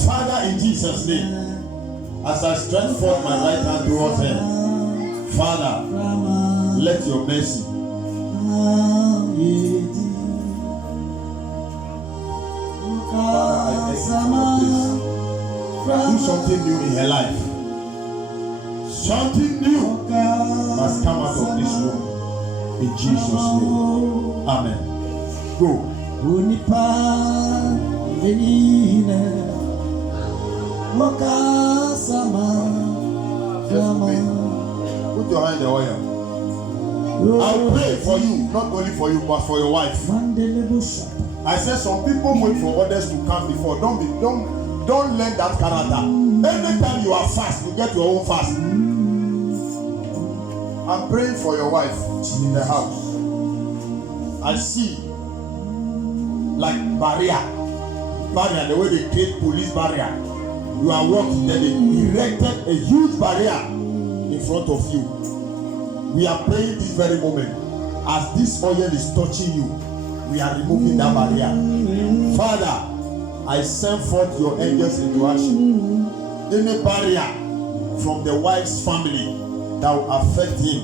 Father, in Jesus' name, as I stretch forth my right hand towards heaven, Father, let your mercy do something new in her life. Something new must come out of this room. In Jesus' name. Amen. Go. Put your hand in the oil. I'll pray for you, not only for you, but for your wife. I said some people wait for others to come before. Don't learn that character. Anytime you are fast, you get your own fast. I'm praying for your wife in the house. I see like barrier, the way they create police barrier. You are walking there, they erected a huge barrier in front of you. We are praying this very moment. As this oil is touching you, we are removing that barrier. Father, I send forth your angels into action. Any barrier from the wife's family that will affect him,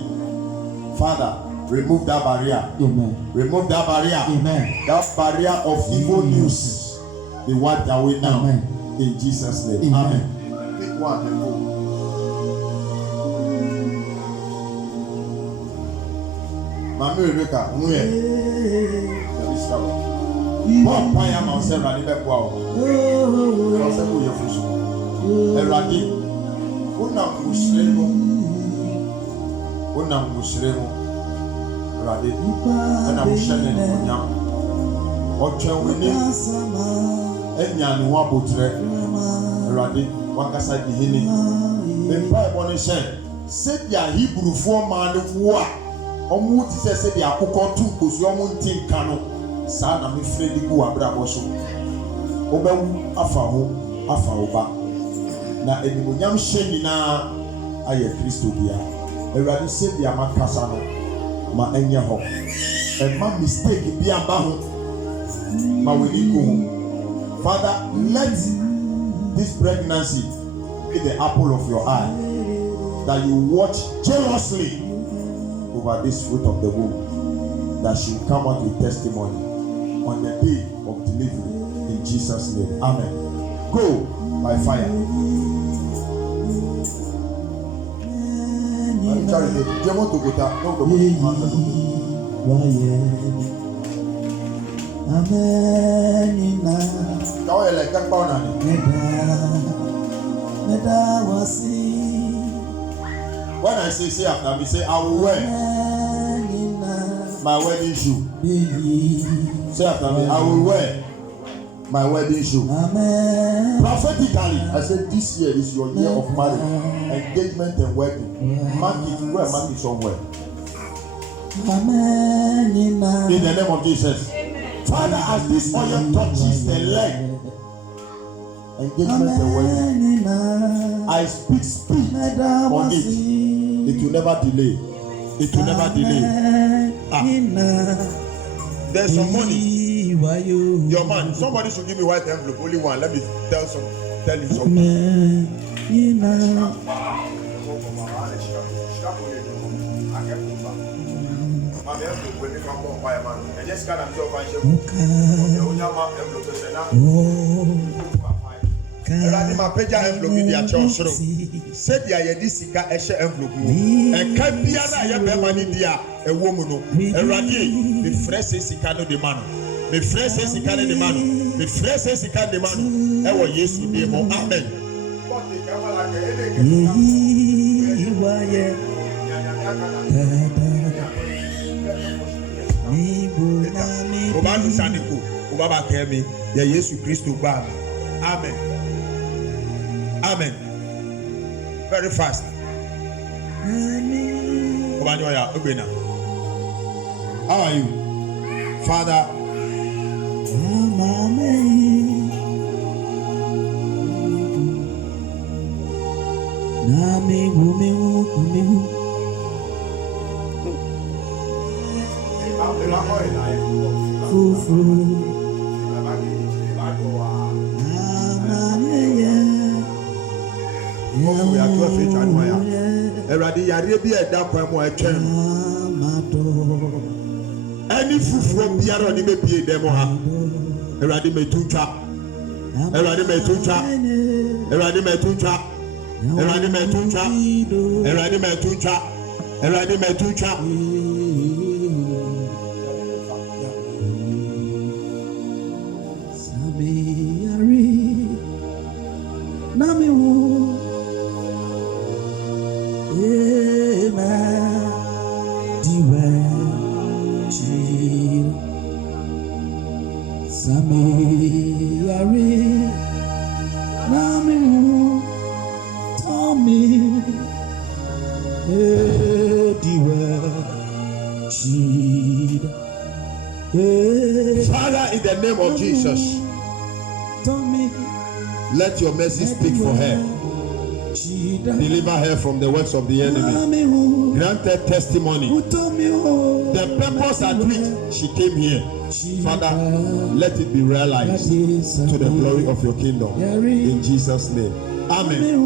Father, remove that barrier. Amen. Remove that barrier. Amen. That barrier of evil news be wiped away now. Amen. In Jesus' name. Amen. Amen. Pick one and go. Mami Rebecca, Muye. Bon paya ma se rani be kwa o. O se ku ye fusu. Eradi. Una musremo. Una musremo. Eradi. Ana mushene ni nya. Otwe wini. Enya ni wa botre. Eradi wakasa di hini. Me pa e boni se dia Hebrew fo ma ne wo a omu ti se dia akoko tu kosu omu nti nka no sa na me fredi ku abrabo so obawu afa ho afa oba na enimonyam hye nyina aye Kristo bia Ewurade se dia makasa no ma enye ho e ma mistake bia ba ho ma weni ko. Father, let this pregnancy be the apple of your eye, that you watch jealously over this fruit of the womb, that she will come out with testimony on the day of delivery. In Jesus' name. Amen. Go by fire. When I say after me, say I will wear my wedding shoe. Say after me, I will wear my wedding shoe. Prophetically, I said this year is your year of marriage, engagement and wedding. Mark it, where mark it somewhere. In the name of Jesus. Father, as this oil touches the leg, engagement and wedding, I speak speed on it. It will never delay. It will never delay. There's some money. Your man, somebody should give me white envelope, only one. Let me tell you something. Eradi ma peja envelope di a chonsro. Se dia ye di sika e she envelope mo. E ka bia na ye be mani dia e wo mu no. Eradi me fresh sika no de mano. Me fresh sika no de mano. Me fresh sika de mano. E wo Yesu de mo. Amen. Oba tu saniko. Oba ba kemi. Ye Yesu Kristo ba. Amen. Amen. Very fast. How are you? Father. Eradi yare bi eda kwan mo atwem. Any fufuro biara ni me bie dem ha. Eradi metuntwa. Eradi metuntwa. Eradi metuntwa. Eradi metuntwa. Eradi metuntwa. Eradi metuntwa. Sabi ari nami wo ema diwe chi Sabi ari nami wo Tommy diwe chi. Father, in the name of Jesus, let your mercy speak for her. Deliver her from the works of the enemy. Grant her testimony. The purpose at which she came here, Father, let it be realized to the glory of your kingdom. In Jesus' name. Amen.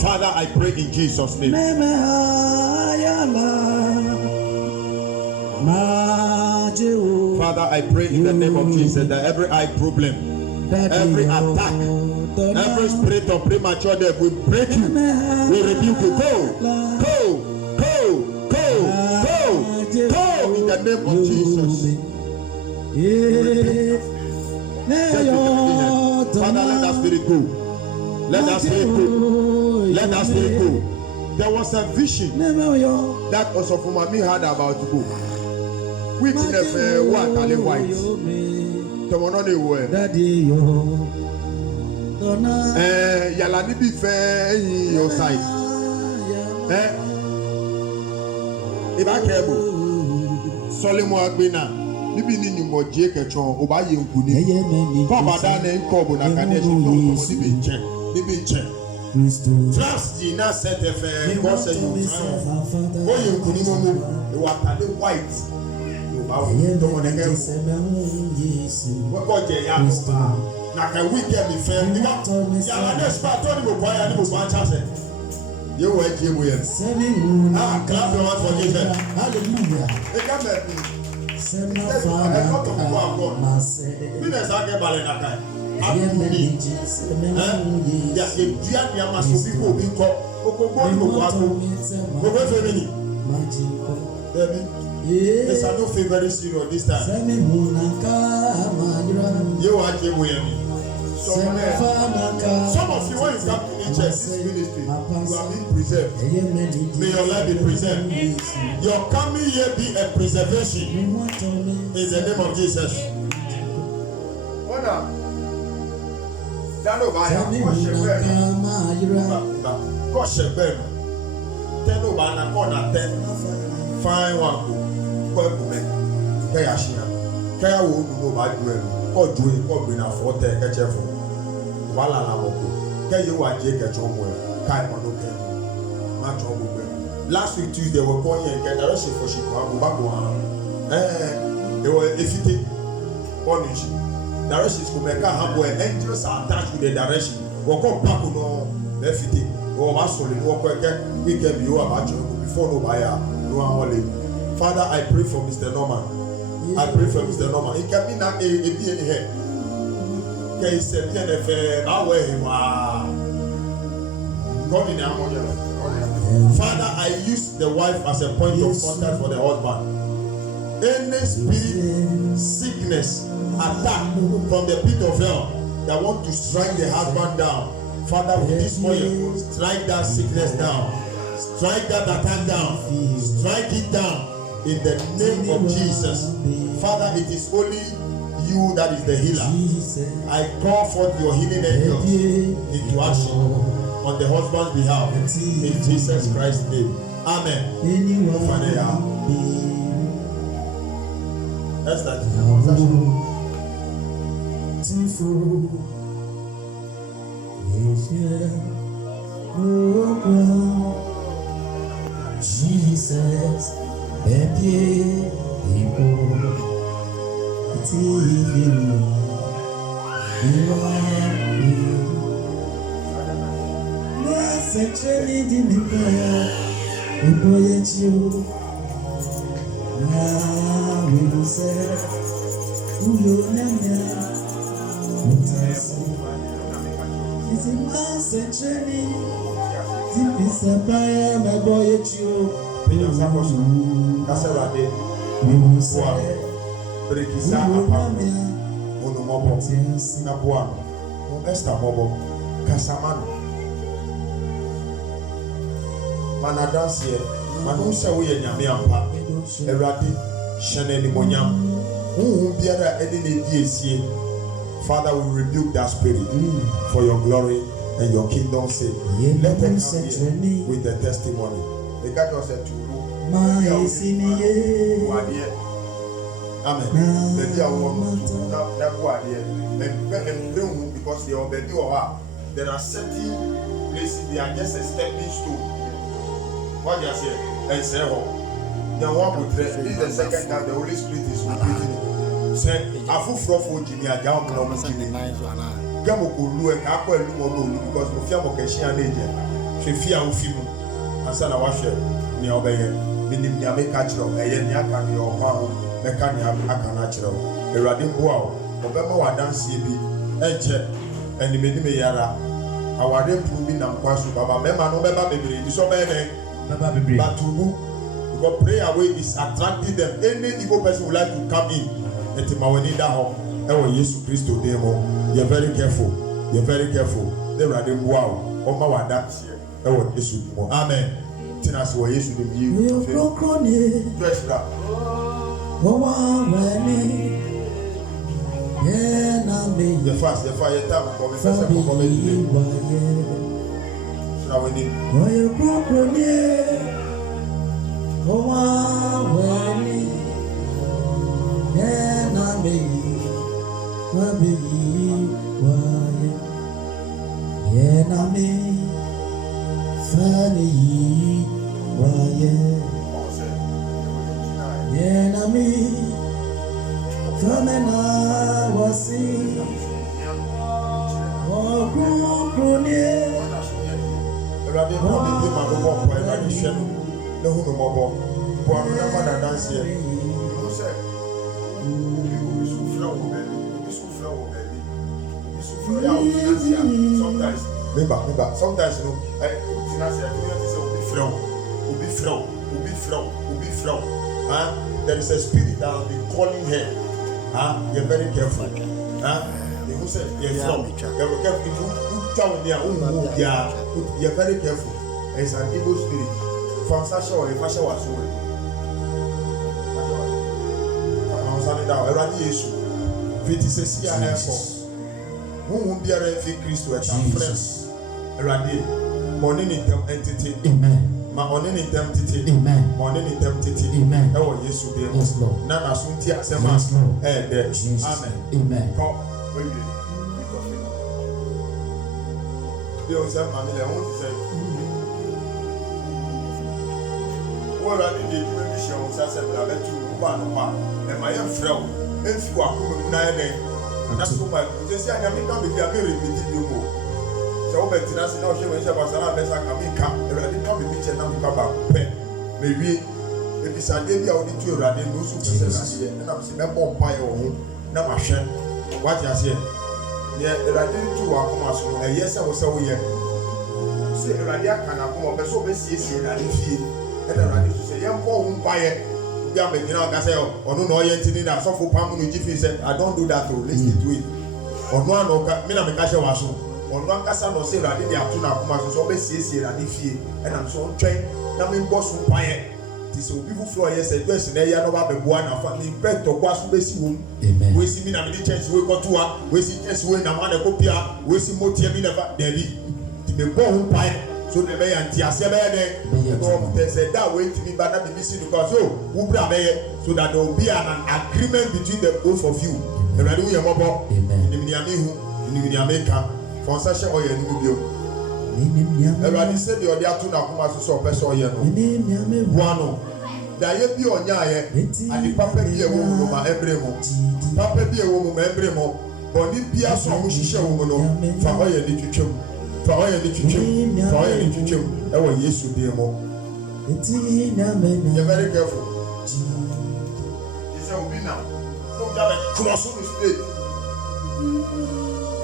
Father, I pray in Jesus' name. Father, I pray in the name of Jesus that every eye problem, every attack, every spirit of premature death, we break you, we rebuke you. Go, go, go, go, go, go in the name of Jesus. Father, let that spirit go. Let that spirit go. Let that spirit go. There was a vision that also from me had about to go. Which in the what are the whites? The one on the way. Yalani be fair in your side. If I care, Solomon Agbina. Bibi ni nyumo je kechon oba ye nkuni ko bada na nko bo na kane so so bibi nche bibi nche trust di na set efe ko se you o ye nkuni mo mu e wa tade white oba wo to mo ne ke wo ko je ya ba na ka weekend mi fe ni ga ya la ne spa to ni mo kwa ya ni mo kwa cha se ye wo e je mo ye clap your hands for Jesus. Hallelujah. E ka me Yes, I don't feel very serious this time. You are some of you, when you come to the church, this ministry, you are being preserved. May your life be preserved. Your coming here be a preservation in the name of Jesus. Fine wala la boko ke you wa je ke chomwe kai mo no ke ma chomwe be last week Tuesday we go here get direction for Chicago back one they were efite punish directions ko make ha boy angels are attached with the direction we come back no efite we ma so le we ko ke we can be about before no buy no only. Father, I pray for Mr. Norman. I pray for Mr. Norman. It can be not a be in here. Father, I use the wife as a point of contact for the husband. Any spirit, sickness, attack from the pit of hell that want to strike the husband down, Father, with this morning, strike that sickness down, strike that attack down, strike it down in the name of Jesus. Father, it is only you that is the healer. I call forth your healing angels into action on the husband's behalf in Jesus Christ's name. Amen. That's that. Jesus, baby, Manadasie, Manusa we nyame ampa, Erade, Shane ni monyam. Who biara edini diesie. Father, we rebuke that spirit for your glory and your kingdom's sake. Let them come here with the testimony. The God was said to Amen. Baby, I want to that word here. And bring because they are baby or her. There are certain places they are just a stepping stone. What you say? And say, oh, the one with this is the second time the Holy Spirit is repeating it. Say, I feel for Jimmy, I don't know Jimmy. Gamokulu and Aqua Lumo because of Fiamokeshi and Asia. She fear of him. And son, I wash it. Me obey him. Meaning, you make natural. I am Yakan, your pound. Mekanya aka natural. Erade boa o. Obema wa dance bi. Eche. Eni me yara. Awade pru bi na nkwaso baba. Mema no beba bebre. Di so be ne. Baba bebre. Batubu. Because prayer way is attracting them. Any evil person would like to come in. Eti ma woni da ho. Ewo Yesu Kristo dem ho. You're very careful. You're very careful. The erade boa o. Oma wa dance. Ewo Yesu mo. Amen. Tinas wo Yesu dem yi. Fresh bra. The fast, the fire time for me. So now we need. Sometimes you know, there is a spirit that will be calling her. You're very careful. Who said you're very careful. It's an evil spirit. From Sasha or Fasha was away. I was on it down. I issue. Vitis is who won't be a refugee Christ to a friends. Morning in them entity. Amen. My own in them entity. Amen. Morning in them entity. Amen. Oh, yes, you be. Yes, Lord. Nana Suntia Sema. Amen. Amen. Wait, there was a family I want to say. What I did, you may be sure I bet you one and my young friend, if you are coming 9 days, and that's what my just say, I am coming here very little. So, but that's not sure when I was around, I come, and I didn't come to meet and come back. Maybe if it's a day, I'll need to run in those who say, and I'm saying, I'm on fire or home, now my share. What you say? Yeah, I didn't do a commercial, and yes, I was so here. Say, Radia can have come up, so busy, and I didn't and I ran to say, young boy, buy it. Yeah, but you know, I say, or no, yet in that. So for Pamu, Jiffy said, I don't do that to listen to it. Or no, no, Mina Mikasha was so. Or no, Cassan or say, I did have to now come as so busy, and if he and I'm so trained, now I'm boss who buy it. So people flow yes, and yes, and they are not a one of the impact of what's basic room. We see me, I'm in the chance we got to her, we see yes, when I'm on a copia, we see more Tiamina, Debbie, the bone pie. So the way and Tiasia, they said that way to be better be missing because so that there will be an agreement between the both of you. The radio mobile in the Miami, in the America, For such a oil in video. Everybody said the other two Nakuma so person or Yano. Daye bi onyaye ade papa bi e wo mu ma ebremo papa bi e wo mu ma ebremo boni bia so ho hihye wo mu no fa oye ni twetwem fa oye ni twetwem e wo Yesu de mo you very careful is obi now no be able cross the street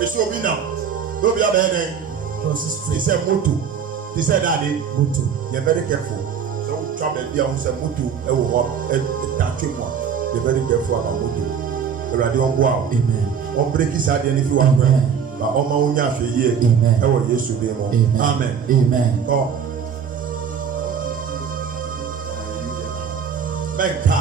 is obi now no be able cross the street is a moto is a daddy moto you very careful. Travel there on some moto, I will walk and touch him. You're very careful about moto. Radio on wow. Amen. On break his side, and if you want, but on my own yafe ye. I will yes to them. Amen. Amen. Oh, Benka.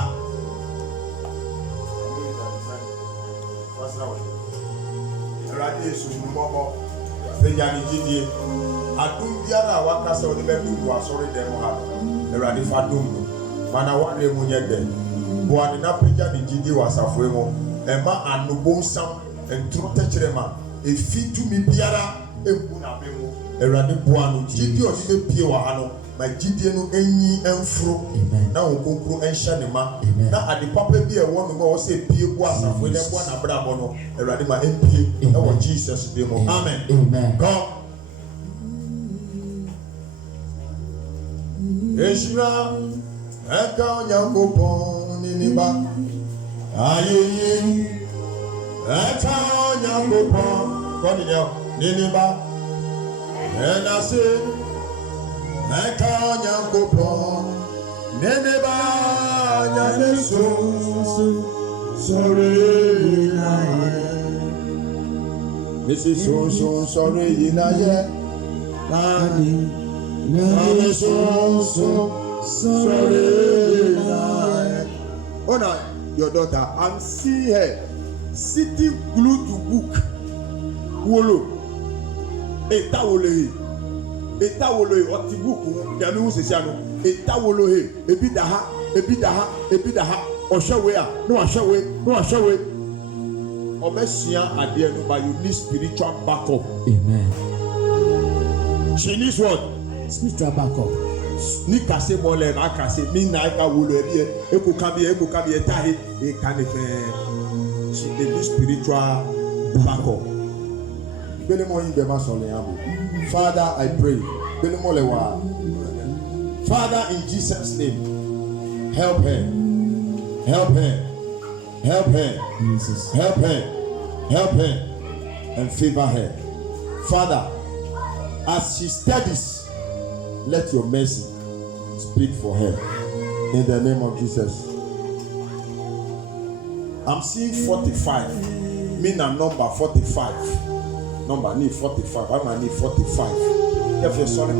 Radio is Momo. The Yanni Gidi. I do the other one castle, the baby who are sorry, them have. Eradi fadum mana wade mu nyede bo ade na peja de gidi wasafo mu e ma anobon sam entru techrema e fitu mi biara egu na be mu eradi bo anu gidi o de pie wa hano ma gidi no enyi enfro na wo konkuru enhya ne ma na ade papa bi e wo no o se pie ku asafo ne bo na bra bo no eradi ma empie e wo Jesus de mu amen go Eshira eka nyangopon niniba ayeye eka nyangopon koniyo niniba enase eka nyangopon niniba nyaneso sorry naye Mrs. So sorry naye nani I'm so sorry. Oh no, your daughter, I'm seeing her sitting glued to book. Wolo. Etawolo. Oti book. Yami who says yano. Etawolo he. Ebidaha. Oshawe. No ashawe. Obesia ade no, but you need spiritual backup. Amen. She needs what? Spiritual backup. Ni kase mole na kase mi na ka wolo e eko kabi tahi e kan she need spiritual backup. Bele mo yin be ma so le amo. Father, I pray. Bele mo le wa. Father, in Jesus' name, help her. Jesus. Help her and favor her. Father, as she studies, let your mercy speak for her in the name of Jesus. I'm seeing 45. Mean a number 45. Number need 45. I need 45. If you're sorry,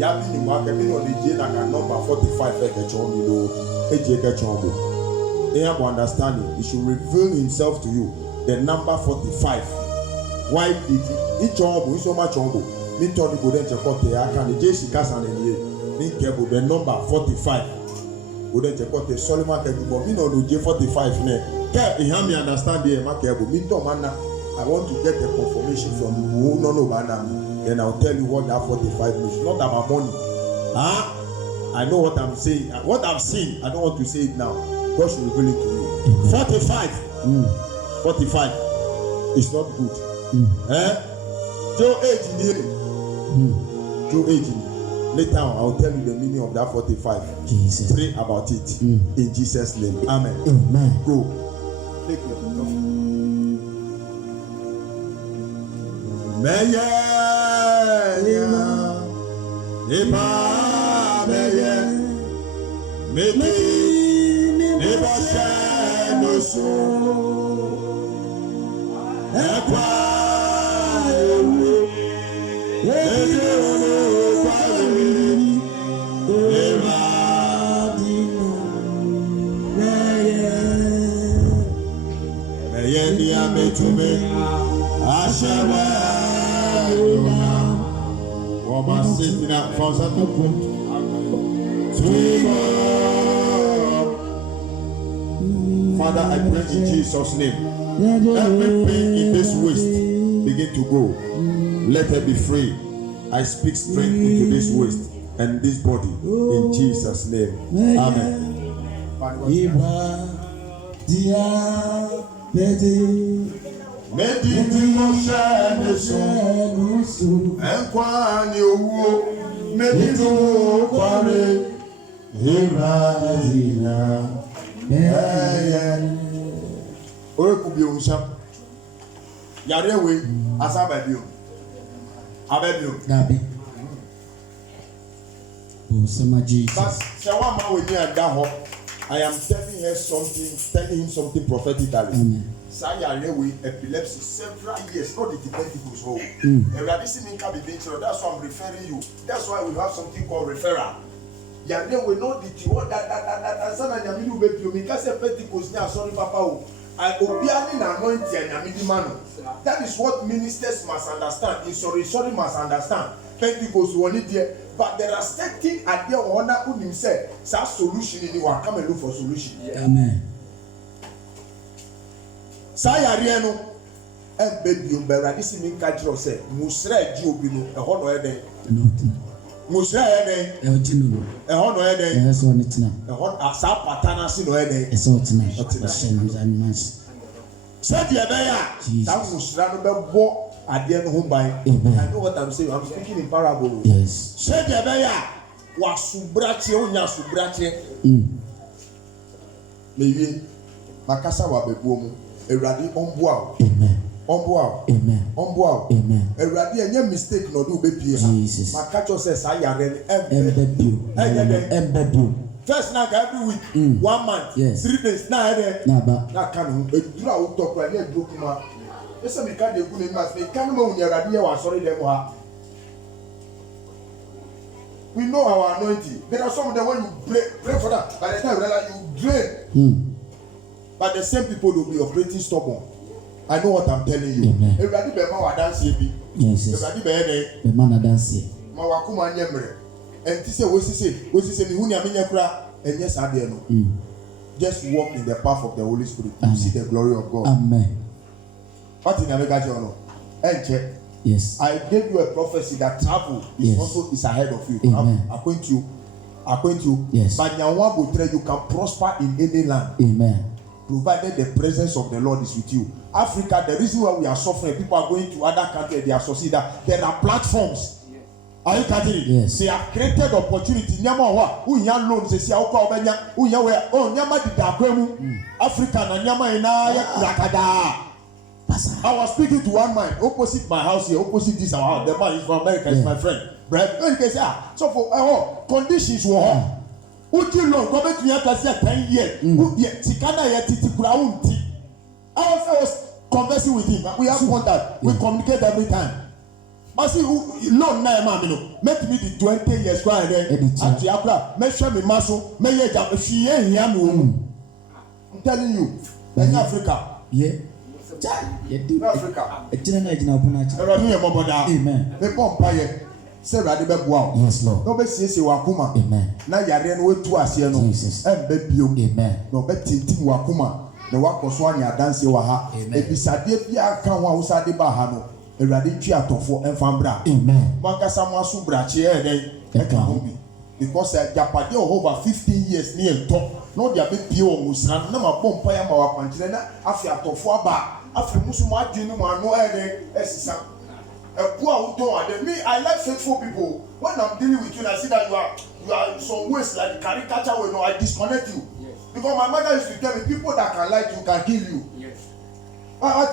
ya bi ni ma ke bi no de je na ka number 45 e ke chon mi lo e je ke chon bo. You have understanding. He should reveal himself to you. The number 45. Why did he chombo? So much chombo. Me told go then check out the can the JC Casa and me cable the number 45. Go then check out the Solomon cable. Me no J45 ne. Can you help me understand the cable? Me to man I want to get a confirmation from who no bana me. Then I'll tell you what that 45 means. Not about money. I know what I'm saying. What I'm saying, I don't want to say it now. God should reveal it to you. 45. 45 is not good. Joe 18. Joe 18. Later on, I'll tell you the meaning of that 45. Jesus. Pray about it. In Jesus' name. Amen. Amen. Go. Take your coffee. Father, I pray in Jesus' name. Every pain in this waist, begin to go. Let her be free. I speak strength into this waist and this body in Jesus' name. Amen. Mediti Moshe Nesu Enkwani Owo Medito Kware Hirazina Ore kubi onsham Yarewe asababio Ababio Dabi Osama Jesus. But Shawama when you are down, I am telling him something prophetically. Amen. Yarewe epilepsy several years, not the Pentecost home. That's why I'm referring you. That's why we have something called referral. Yarewe know the Tiwa that Sana Yamidu Baby, because Pentecost now, sorry, Papa. I obiani na anointing and Yamidi Mano. That is what ministers must understand. Sorry must understand. Pentecost one there, but there are certain idea one that put himself. Some solution in you are come and look for solution. Amen. Saya rieno and baby umbera. This is me catch you say. Musre jiobino a hono eden. Musre eden. Ejinu. A hono eden. Yes, one it now. A hon asa patana si no eden. It's all tonight. Said the beya. That musra no be bo. At the end of home by, I know what I'm saying. I'm speaking in parable. Yes. Said the beya was subrache onya subrache. Maybe Makasa wa bebuomu. Eradi omboa. Amen. Omboa. Amen. Omboa. Amen. Eradi any mistake no do be pie. Jesus. Makacho says I are embebu. First now every week, 1 month, yes. 3 days. Now Naba. Now can you do out talk right here? Dokuma. Esa me ka de ku ne mas me kan ma unya Eradi wa sorry dem ha. We know our anointing. There are some of them when you pray for that, by the time you realize you drain. But the same people will be operating stubborn. I know what I'm telling you. Everybody be ma wa dance be. Yes. Everybody be there. Be man dance. Ma wa kuma nyemre. Enti se wo sise mi hu ni amenya kura enye sa de no. Just walk in the path of the Holy Spirit. You see the glory of God. Amen. What in America you know? Enche. Yes. I gave you a prophecy that travel is also is ahead of you. Amen. Acquaint you. Yes. But you can prosper in any land. Amen. Provided the presence of the Lord is with you. Africa, the reason why we are suffering, people are going to other countries, they are succeeding. There are platforms. Are you catching it? Yes. They have created opportunity. Nyama who nya loans they see auka obenya who nya where nyama di dakwemu Africa na nyama ina ya rakada. I was speaking to one man opposite my house here, opposite this our house. The man is from America, is my friend. Brother, you can say so for conditions were uti loan go bet me after 10 years. Tikana ya titi kura unti. I was conversing with him. We have contact. We communicate every time. I see loan na man no make me the 20 years kwa then ati akra me hwe me maso me ye ja hwie hia me omu. I'm telling you in Africa Africa amen me pompa ye se rade be boa o yes Lord no be siesie wakoma amen na yare no wetu ase no embe biom amen no be tintim wakoma na wakoso anya danse wa ha ebisade bia ka ho awusade ba ha no Eradi twi atofo enfambra amen mankasa mo aso brache eka ho bi because japade over 15 years ni ento no dia be pie o musran na ma bompa ya ma wakwankyere na afi atofo aba afi musu mo adwenu mo ano esisa ebu a wuton ade me I like faithful people when I'm dealing with you I see that you are some ways like the caricature way no I disconnect you because my mother used to tell me people that can lie to you can kill you. Yes. At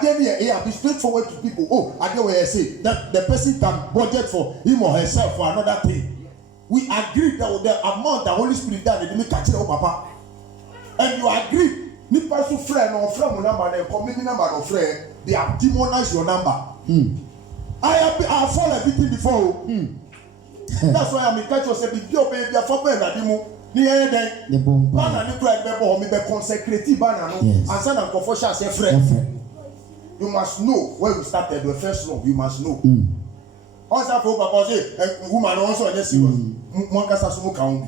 the end here, be straightforward to people. Oh, at the way I say that the person can budget for him or herself for another thing. We agree that the amount the Holy Spirit does, they make catch it, papa. And you agree, ni person friend or friend number, the community number of friend, they have demonized your number. I have fallen everything before. That's why I'm in touch with the people baby, I fall back ni yen den bana ni kura be bo mi be consecrate bana no ansa na nkofo sha se frɛ you must know where we started the first love you must know once after papa say woman also dey serious mo kasa so mo ka on bi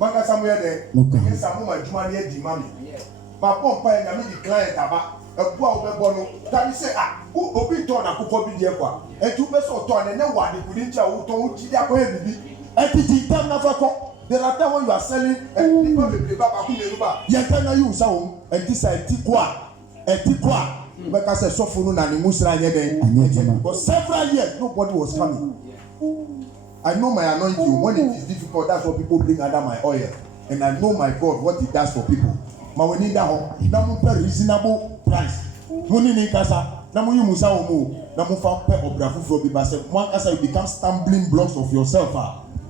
mo kasa mo ye den yen sa mo ma juma ni e di mami ma pompa e na me di client aba Ebua obebono. That is say obi ton akoko bi die kwa. Etu be so ton na wa de kudi ntia wo ton wo ji dia ko bibi. Etiti tam na fa ko. There are times when you are selling and people will be back in the room. You can use some and this a tikwa. Because I saw for no Muslim again. For several years, nobody was coming. I know my anointing. When it is difficult, that's what people bring under my oil. And I know my God, what He does for people. But we need that now reasonable price. Money in casa. Now you musa omo. Now you found pay obrafu from the base. One casa you become stumbling blocks of yourself.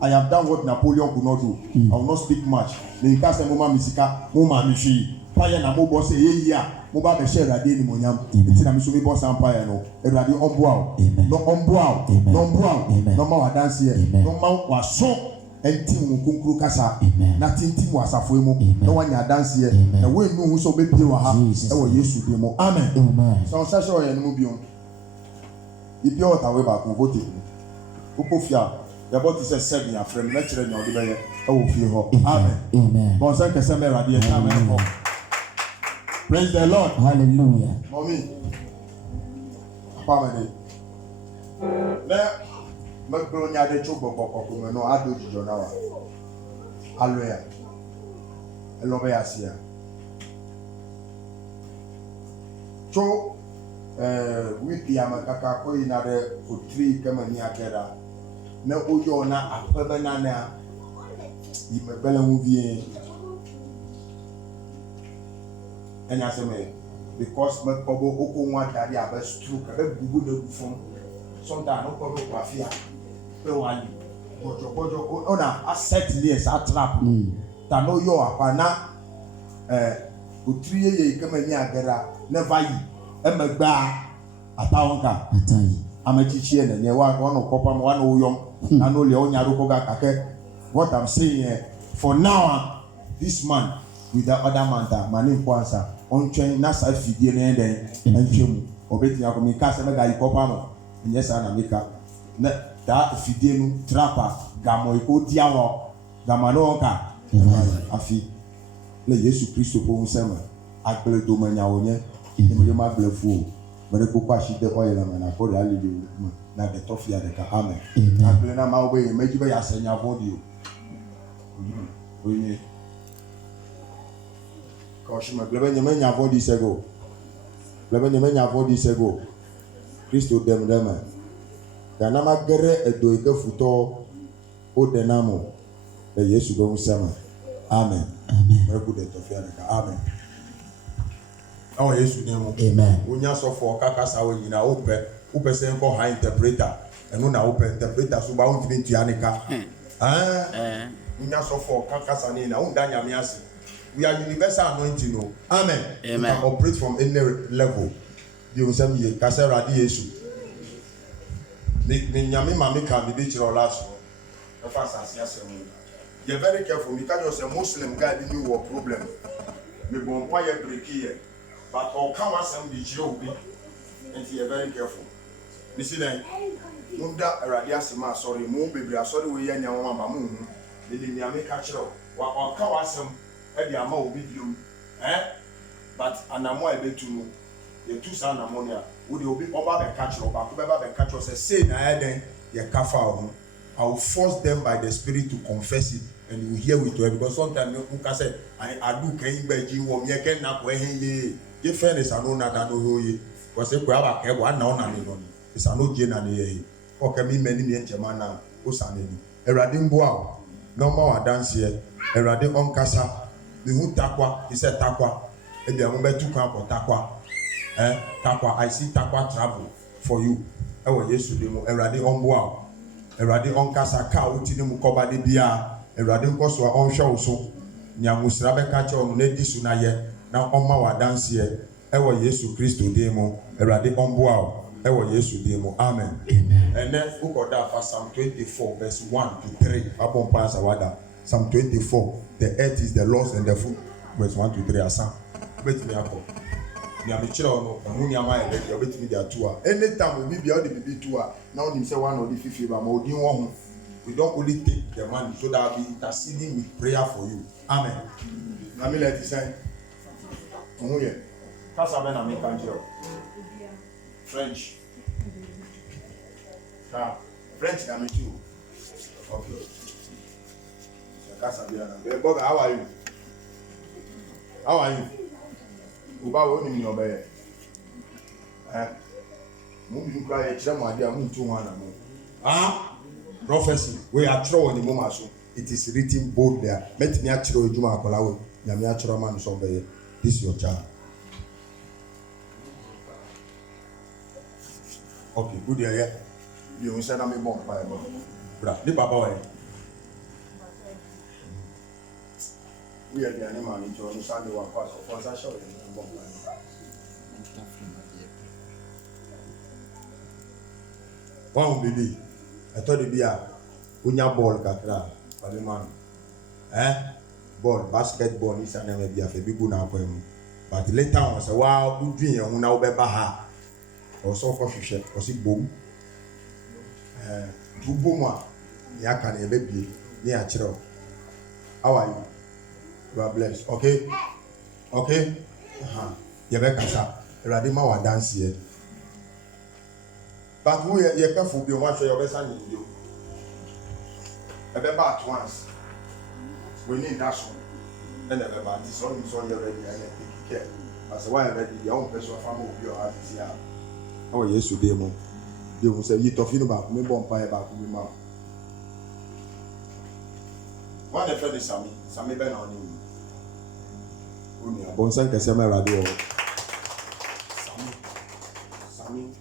I have done what Napoleon could not do. I will not speak much. The case moma misika, moma mishi. Paya na mo boss yeya. Moba be share rade ni monyam. Eti na miso mi boss empire no. Erade omboa. No omboa. No omboa. No ma wa dance here. No ma wa so enti mu kunkuru kasa. Na tinti mu asafo mu. No wanya dance here. Na we nu hu so be pie wa ha. E wo Yesu bi mo. Amen. So say show ye no bi on. Ibi o ta we ba ko vote. Ukofia the body says 7 year friend lecture na odi be ye e wo fie ho. Amen. Bon say kese me rade ye amen. Praise the Lord. Hallelujah. Mommy. Family. Na magbo nya de chugo boko ko me no ado jijo na wa. Hallelujah. Elobe asia. So we ya makaka ko ina de otri kama ni akera. Na oyo na apebana na imebela movie enya seme because me kobo oko nwa dade abestru ka be gugu na gufon sometimes no kobo kwafia pe wali bojo ona asset lies a trap ta no yo apana otri ye kama ni agara never yi emegba atawonka Atayi. amachichie na nyewa ono kopa mo wana uyom na no le onya roko ga kake. What I'm saying for now this man with the other man that man in kwansa on train na sa fidie na den antwem obeti akomi ka se mega ikopa mo nyesa na meka na da fidie no trapa gamo iko dia wo gamano onka afi le Yesu Kristo po nsema agbele do manya wonye ni mo ma blefu but ko kwashi de oil na for hallelujah na the tofia de ka amen agbele na ma we meji be ya senya body o ni Koshima glebe nyemenya body sego glebe nyemenya body sego Kristo dem dana magere edo ike futo o denamo le Yesu go nsema amen meku de tofia de ka amen. Oh Yesu nemo Amen. Unya so for kakasa we nyina ope se nko high interpreter eno na ope interpreter so ba untimi ntuanika unya so for kakasa ni na unda nyame ase. We are universal anointing no. Amen. We can operate from any level. You say me kasa radi Yesu me nyame ma me ka be chiro last the fast as yasemu. You very careful because you're a Muslim guy dey you problem me bon pa ye break here. But all come as some be joby, and you are very careful. Listen, Munda Radiasima, sorry, Moon baby, I saw the way you are, Mamma. They didn't make a catcher. What come as some at the amount with you, But an amoy bet to know the 2 son ammonia would you be over the catcher, but whoever the catcher says, say, I then your kafa. I will force them by the Spirit to confess it, and you hear with you because sometimes you can say, I do came by you, or you can not wear him. Ye fairness anu na da no hoye ko se ko aba ke wa na ona ni no is anu je na ne ye o ka mi mani mi enchema na o sane ni Erade mboa no ma wa dance ye Erade onkasa mi hu takwa he said takwa e de mo betu kan ko takwa takwa I see takwa travel for you e wo Yesu de mo Erade omboa Erade onkasa ka o ti ni mu ko ba de bia Erade nkoso a onhwe wo so nyamusira be ka che o na di su na ye na ọma wa dance ye ewo Yesu Kristo demo Erade omboa o ewo Yesu demo amen and then ukoda for Psalm 24 verse 1 to 3 abon pass awada Psalm 24 the earth is the Lord's and the full verse 1 to 3 asa betimi akọ ni amechira ono hu ni ama ele yo betimi dia to a anytime we be all the baby to a now him say one of the fifi ba ma odin wo hu we don't only take the money so that I'll be interceding with prayer for you amen na me let you say oh yeah Kasa bɛ na mi kan jɛ o. French. French na mi ti o. Okay. Kasa bi na. Bob, how are you? How are you? Uba wo ni mi obe ye. Mo bi kra ye kire mo ade a mo ntu ho ana mo. Prophecy we are throw on the moment so it is written bold there. Let me actually ejuma akola we. Na me actually man so be ye. This is your child. Okay, good yeah. You say na me bon pa e bo. Bra, ni baba wa. We are the animal in John Sunday one pass of first show in bon pa. One baby. I thought it be a unya ball kakra, but man, ball, basketball is an maybe a big good now for him. But later on, so wow, good dream, and now be baha or so for fish, or see boom. Two boom, ya can a baby near Chiro. How are you? You are blessed, okay? Okay? Yabeka, Radima wa dance here. But we are careful be one for your best and you. A baby at once. We need that one. And a baby this one is on your ready and take care. As a while ready, your own personal family will be your heart is here. Oh, yes, you demo. They will say, you talking about me, bonfire back to me, mouth. One of the Sammy Ben on you. Only a bonsan can say my radio. Sammy.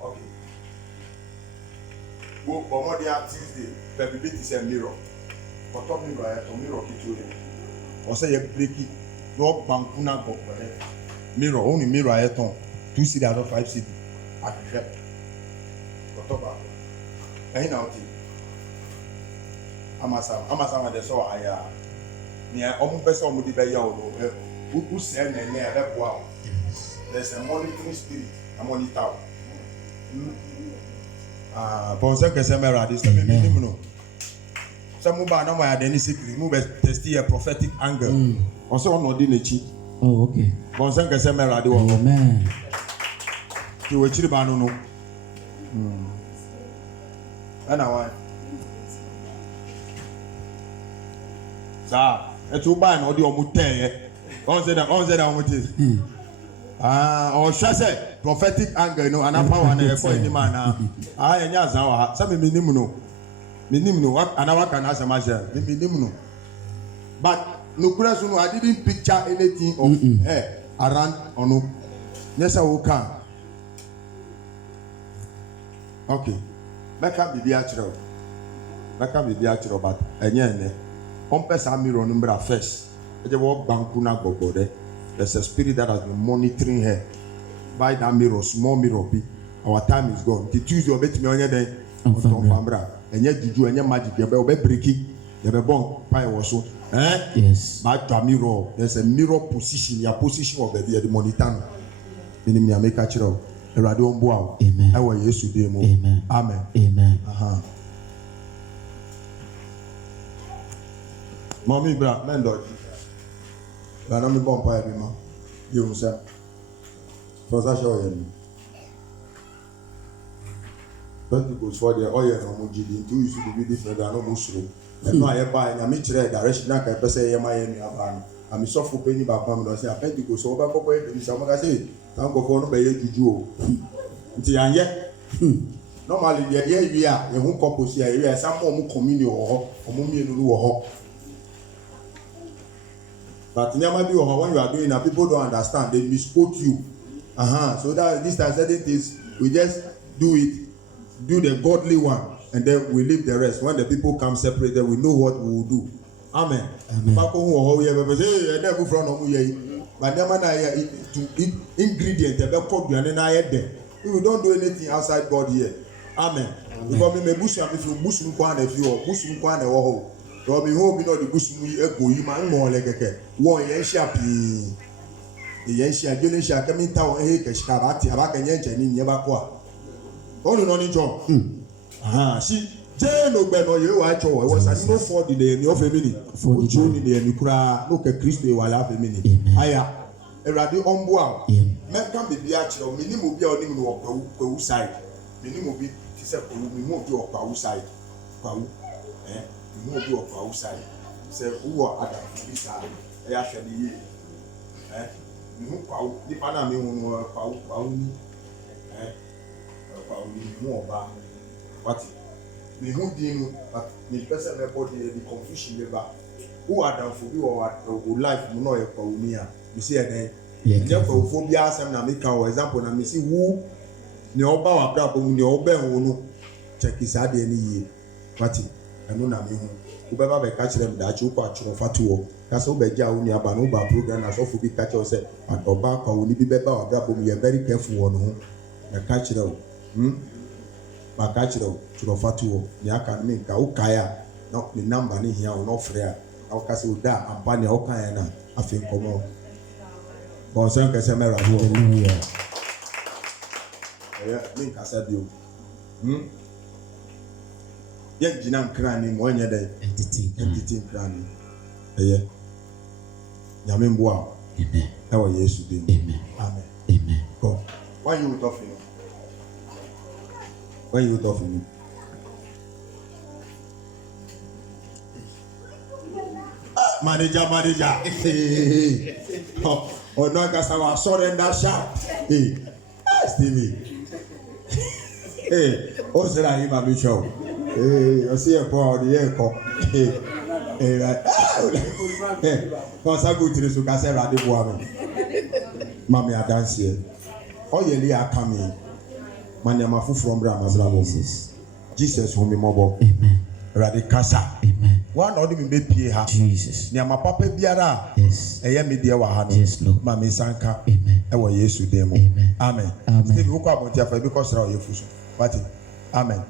Okay. Go on Tuesday, baby is a mirror. For top mirror, to mirror kitchen. Or say you break it, no bankuna go for it. Mirror, only mirror I ton. 2 city out of 5 city. At the shop. For top. Ain't out. Amasa, they saw I near almost best on the bay. Who send and near wow. There's a monitoring spirit, a monitor. Bonsa Casamara, this is minimum. Some move on my identity, move test a prophetic angle. Also, on Odinichi. Oh, okay. Bonsa Casamara, do amen. You were Chiribano. And I want. Sir, a 2 buy an audio mute. On said, or shall say prophetic anger, no, and a power and a point man. I and Yazawa, some minimum, what another can answer myself, minimum. But no question, I didn't picture anything of her around or no. Yes, I will come. Okay, back up the actual. But again, on person mirror number first. They walk bankuna go there. There's a spirit that has been monitoring her. By that mirror, small mirror, our time is gone. The Tuesday, you bet me on your day. And yet, you do any magic, you're breaking. You're born, pie or so. Yes. Back to a mirror. There's a mirror position, your position of the monitor. Meaning, I make a child. A radio bow. Amen. I will use you. Amen. Amen. Amen. Mommy, bra, man, dog. I don't be born by every man. You say, for that show, Pentecost for the oil from Mujidi, two used to be different than no Muslim. And now I buy and I meet direction. I can say, Miami, I'm so for penny back home. I say, Pentecost over for it. Someone I say, thank God for no pay to Jew. Until yet, normally, we are a home couple here. We are some more communion or mummy or but when you are doing that, people don't understand. They misquote you. So that this time certain things, we just do it, do the godly one, and then we leave the rest. When the people come separate, then we know what we will do. Amen. But ingredient, we don't do anything outside God here. Amen. Because we may bush if you bush if you bush so me hope the bush we go you man more like a one yen sharpie. The yen share getting share coming town a kashkabati about a yen and never qua. Oh no no job. See Jane no ben or you watch or was a no 40 day in your family. For the journey there you cry look at Christy while half a minute. Aya Erade omboa. Yeah. Meka bebi a kire o minimum obi a onim no kwawu side. Minimum obi ti se kwawu minimum obi kwawu side. Kwawu minimum obi kwawu side. Se wo adam bi sa e ya hwede yi. Minimum kwawu di pa na me hu no kwawu ni. Kwawu ni mu oba. What? Minimum di no me person me body the confusion be ba. Who adam for bi o life mu no e kwawu ni a. You see again. Yeah, for phobia, some na make our example. Na me see who ne oba wa bra bo ne oba hu no check is ade ni ye. What? Anu na me hu. Wo be ba be catch them da chi ukwa chiro fatu wo. Ka so be ja wo ni aba no ba program na so for bi catch us say oba kwa wo ni bi be ba wa bra bo you very careful wo no ho. Na catch them. Ba catch them chiro fatu wo. Ni aka me nka wo kaya no ni number ni hia wo no frɛ a. Aw ka se wo da ampa ne wo kaya na afin komo. Bon c'est que c'est merveilleux. Hallelujah. Min kasa bio. Ye gina nkran ni mo nya dai. Entity nkran ni. Nyame mboa. Amen. Ewa Yesu dem. Amen. Amen. Amen. Go. Why you talking? Why you talking? Manager. Oh no, because I was surrender sharp. Hey, Stevie. Hey, what's that in my bishop? Hey, you see a power the echo. Hey, hey, cause I go to the Sukasa Radio Boami. Mammy, I dance here. Oh, yeah, are coming. Manyamafu from Brahma. Jesus, whom you mobile. Amen. Radikasa. Amen. One or even be PA. Jesus. Nyama papa biara. Yes. Eye me dia wa ha no. Yes, Lord. Mama sanka. Amen. Ewo Yesu dem. Amen. Amen. Amen. Steve wo kwa bontia fa bi ko sra o yefuso. What? Amen.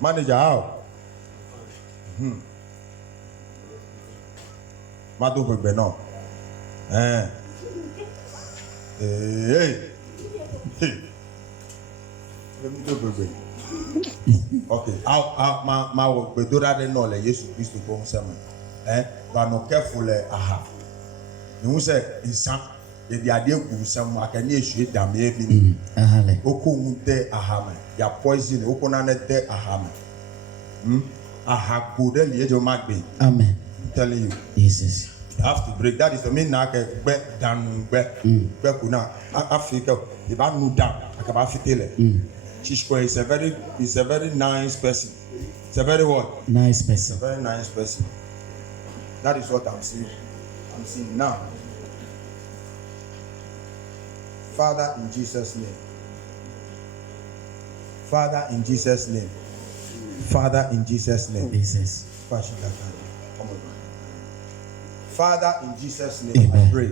Manager how? Madu gbegbe no. Hey. Let me do gbegbe. Okay, ma wo bedora de no le Yesu Kristo ko nsema. Ba no careful le aha. You say insan e di ade ku nsem akani esu edam e bi. Aha le. Okun de aha ma. Ya poison okun na de aha ma. Aha go de le ejo magbe. Amen. I'm telling you. Jesus. You have to break. That is the main na ke gbe danu gbe ku na Africa e ba nu down akaba fitele. Chishko is a very nice person. It's a very what? Nice person. It's a very nice person. That is what I'm seeing. I'm seeing now. Father in Jesus' name. Father in Jesus' name. Father in Jesus' name. Jesus. Father in Jesus' name. Amen. I pray.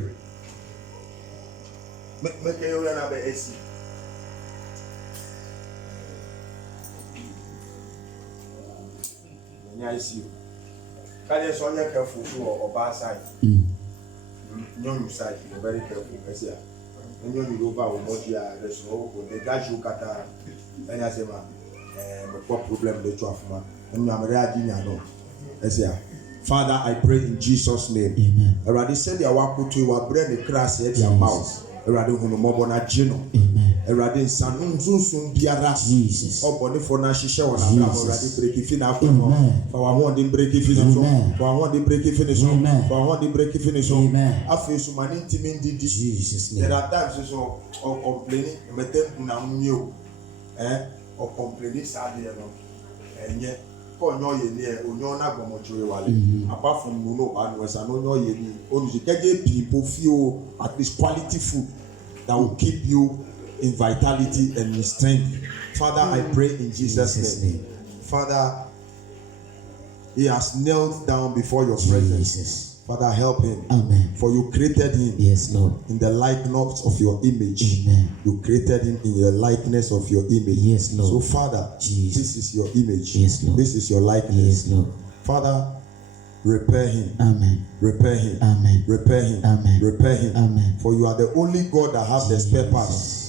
Make you learn about AC. I see you. Can you so careful to or bad side? No side, you're very careful. I see. When you go over what you are, there's no the guys you got and I say, man, what problem they drop, man? And I'm ready now. I see. Father, I pray in Jesus' name. Amen. Already said you are put to your brain the crass at your mouth. Already who no more than Gino. Amen. Already sanun zun biara. Jesus. Oh, body for na shisha wana already break if na for our one dey break if finish for our one dey break if finish for our one dey break if finish afi so mani intimi ndi Jesus name. There are times so or complaining mete na nyo or complaining sad there no enye ko nyo ye ni onyo na gbomojo wale apart from no ba no esa no nyo ye ni onji keje people feel at least quality food that will keep you in vitality and in strength. Father, I pray in Jesus' name. Father, he has knelt down before your presence. Father, help him. Amen. For you created him. Yes, Lord. In the likeness of your image. Amen. You created him in the likeness of your image. Yes, Lord. So, Father, Jesus. this is your image. Yes, Lord. This is your likeness. Yes, Lord. Father, repair him. Amen. Repair him. Amen. Repair him. Amen. Repair him. Amen. For you are the only God that has the spare parts.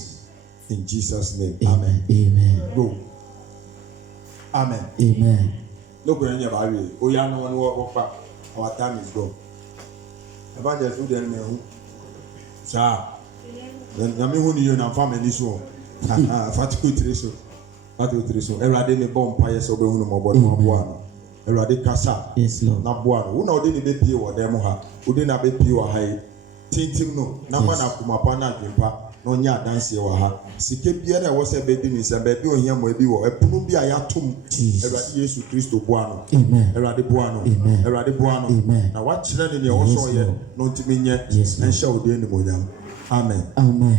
In Jesus' name. Amen. Amen. Go. Amen. Amen. Look where you are. Oh, yeah, no one. Our time is gone. Evangelist, who then me? Sa. Na me hu ni yo na family so. Fatu triso. Erade me bomb pa yes obehu no mobo no boa no. Erade kasa. Yes, Lord. Na boa no. Wo na odi ni be pie wo dem ha. Odi na be pie wo ha yi. Tintim no. Na ma na kumapa na adwempa. No nya adanse wo ha. Sike biara wo se be di ni se be bi ohia mo bi wo. Epunu bi ayatom. Erade Yesu Kristo boa no. Amen. Erade boa no. Amen. Erade boa no. Amen. Na wa kire ni ne wo so ye. No ntimi nye. Enhye wo de ni mo nyam. Amen. Amen.